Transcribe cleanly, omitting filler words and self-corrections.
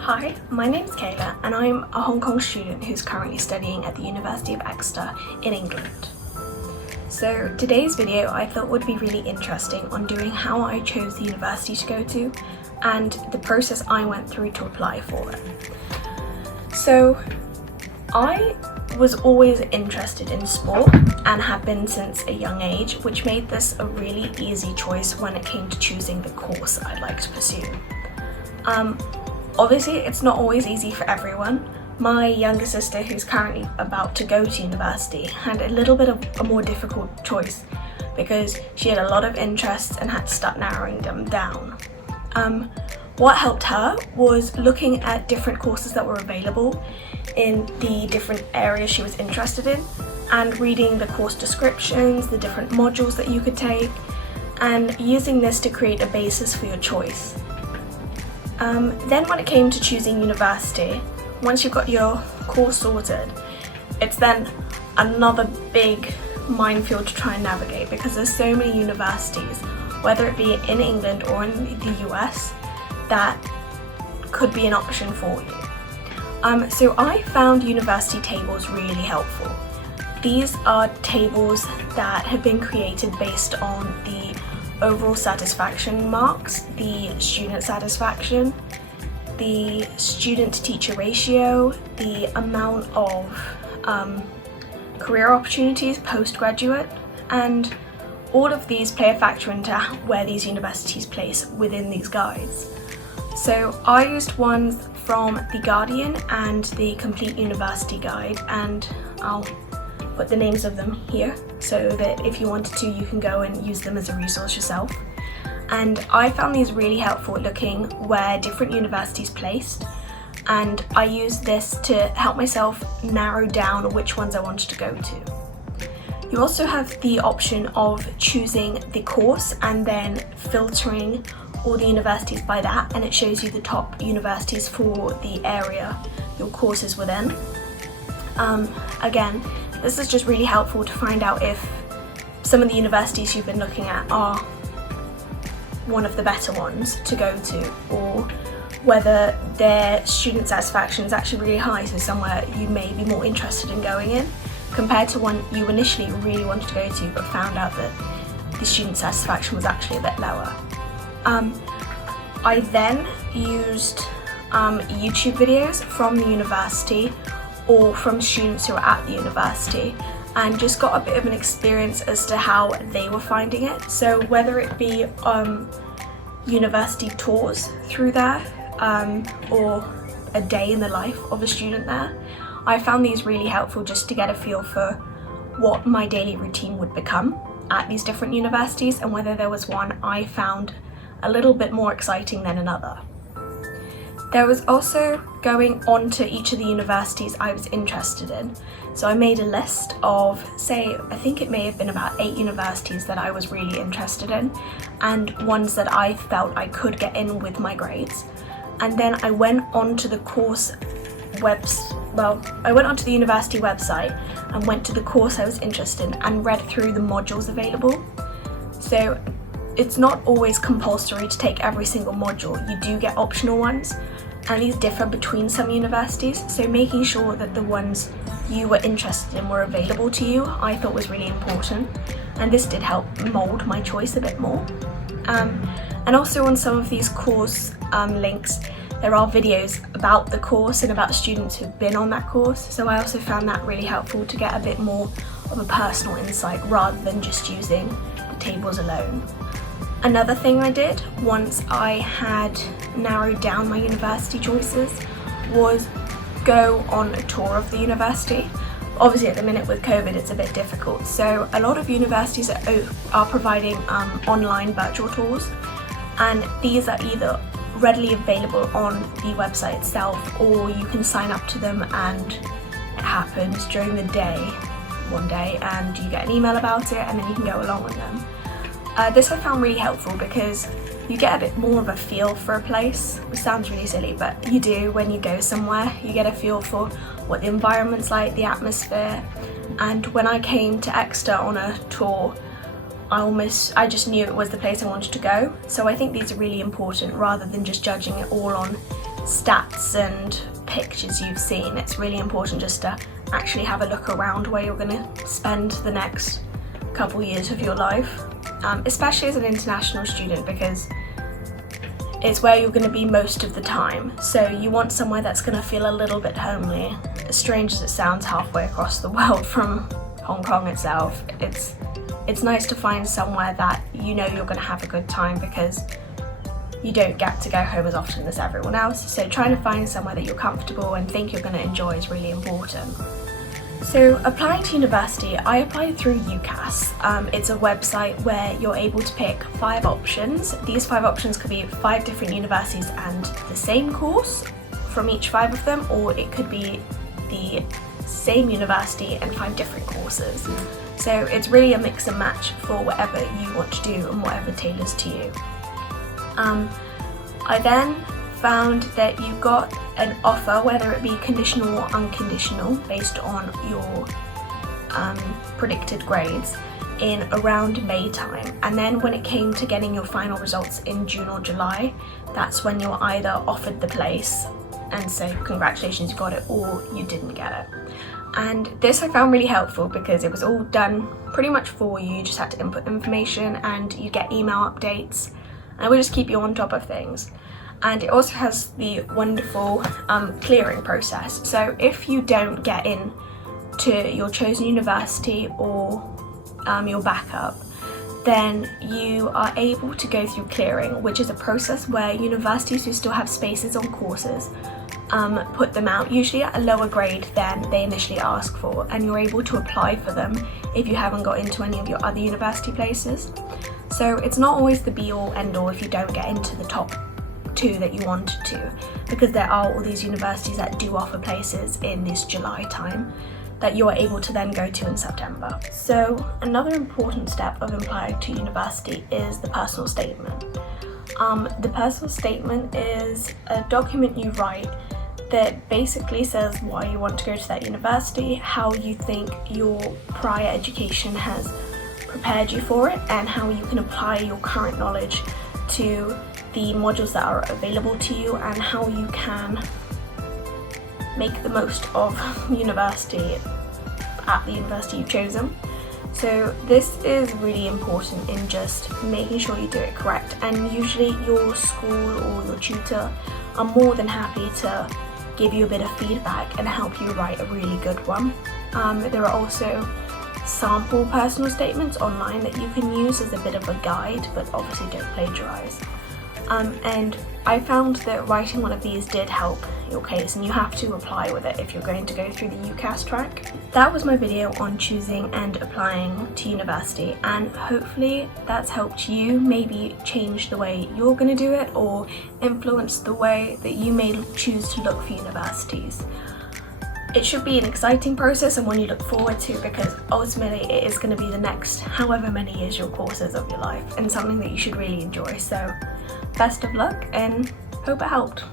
Hi, my name's Kaela and I'm a Hong Kong student who's currently studying at the University of Exeter in England. So today's video I thought would be really interesting on doing how I chose the university to go to and the process I went through to apply for it. So I was always interested in sport and have been since a young age, which made this a really easy choice when it came to choosing the course I'd like to pursue. Obviously, it's not always easy for everyone. My younger sister, who's currently about to go to university, had a little bit of a more difficult choice because she had a lot of interests and had to start narrowing them down. What helped her was looking at different courses that were available in the different areas she was interested in and reading the course descriptions, the different modules that you could take, and using this to create a basis for your choice. Then when it came to choosing university, once you've got your course sorted, it's then another big minefield to try and navigate because there's so many universities, whether it be in England or in the US, that could be an option for you. So I found university tables really helpful. These are tables that have been created based on the overall satisfaction marks, the student satisfaction, the student-to-teacher ratio, the amount of career opportunities postgraduate, and all of these play a factor into where these universities place within these guides. So I used ones from The Guardian and the Complete University Guide, and I'll put the names of them here so that if you wanted to, you can go and use them as a resource yourself. And I found these really helpful at looking where different universities placed, and I used this to help myself narrow down which ones I wanted to go to. You also have the option of choosing the course and then filtering all the universities by that, and it shows you the top universities for the area your course is within. Again, this is just really helpful to find out if some of the universities you've been looking at are one of the better ones to go to, or whether their student satisfaction is actually really high, so somewhere you may be more interested in going in compared to one you initially really wanted to go to but found out that the student satisfaction was actually a bit lower. I then used YouTube videos from the university or from students who are at the university and just got a bit of an experience as to how they were finding it. So whether it be university tours through there or a day in the life of a student there, I found these really helpful just to get a feel for what my daily routine would become at these different universities and whether there was one I found a little bit more exciting than another. There was also going on to each of the universities I was interested in. So I made a list of, I think it may have been about 8 universities that I was really interested in and ones that I felt I could get in with my grades. And then I went onto the the university website and went to the course I was interested in and read through the modules available. So it's not always compulsory to take every single module. You do get optional ones, and these differ between some universities, so making sure that the ones you were interested in were available to you I thought was really important, and this did help mould my choice a bit more. And also on some of these course links there are videos about the course and about students who've been on that course, so I also found that really helpful to get a bit more of a personal insight rather than just using the tables alone. Another thing I did once I had narrowed down my university choices was go on a tour of the university. Obviously at the minute with COVID it's a bit difficult, so a lot of universities are providing online virtual tours, and these are either readily available on the website itself or you can sign up to them and it happens during the day one day and you get an email about it and then you can go along with them. This I found really helpful because you get a bit more of a feel for a place. It sounds really silly, but you do when you go somewhere. You get a feel for what the environment's like, the atmosphere. And when I came to Exeter on a tour, I just knew it was the place I wanted to go. So I think these are really important rather than just judging it all on stats and pictures you've seen. It's really important just to actually have a look around where you're going to spend the next couple years of your life, especially as an international student, because it's where you're going to be most of the time. So you want somewhere that's going to feel a little bit homely. As strange as it sounds, halfway across the world from Hong Kong itself, it's nice to find somewhere that you know you're going to have a good time, because you don't get to go home as often as everyone else. So trying to find somewhere that you're comfortable and think you're going to enjoy is really important. So applying to university, I applied through UCAS. It's a website where you're able to pick 5 options. These 5 options could be 5 different universities and the same course from each 5 of them, or it could be the same university and 5 different courses. So it's really a mix and match for whatever you want to do and whatever tailors to you. I then found that you got an offer, whether it be conditional or unconditional, based on your predicted grades, in around May time. And then when it came to getting your final results in June or July, that's when you're either offered the place and say congratulations, you got it, or you didn't get it. And this I found really helpful because it was all done pretty much for you. You just had to input information and you get email updates, and it will just keep you on top of things. And it also has the wonderful clearing process. So if you don't get in to your chosen university or your backup, then you are able to go through clearing, which is a process where universities who still have spaces on courses put them out, usually at a lower grade than they initially ask for, and you're able to apply for them if you haven't got into any of your other university places. So it's not always the be all end all if you don't get into the top 2 that you wanted to, because there are all these universities that do offer places in this July time that you're able to then go to in September. So another important step of applying to university is the personal statement. The personal statement is a document you write that basically says why you want to go to that university, how you think your prior education has prepared you for it, and how you can apply your current knowledge to the modules that are available to you, and how you can make the most of university at the university you've chosen. So this is really important in just making sure you do it correct, and usually your school or your tutor are more than happy to give you a bit of feedback and help you write a really good one. There are also sample personal statements online that you can use as a bit of a guide, but obviously don't plagiarize. And I found that writing one of these did help your case, and you have to apply with it if you're going to go through the UCAS track. That was my video on choosing and applying to university, and hopefully that's helped you maybe change the way you're going to do it, or influence the way that you may choose to look for universities. It should be an exciting process and one you look forward to, because ultimately it is going to be the next however many years your course is of your life, and something that you should really enjoy. So best of luck and hope it helped.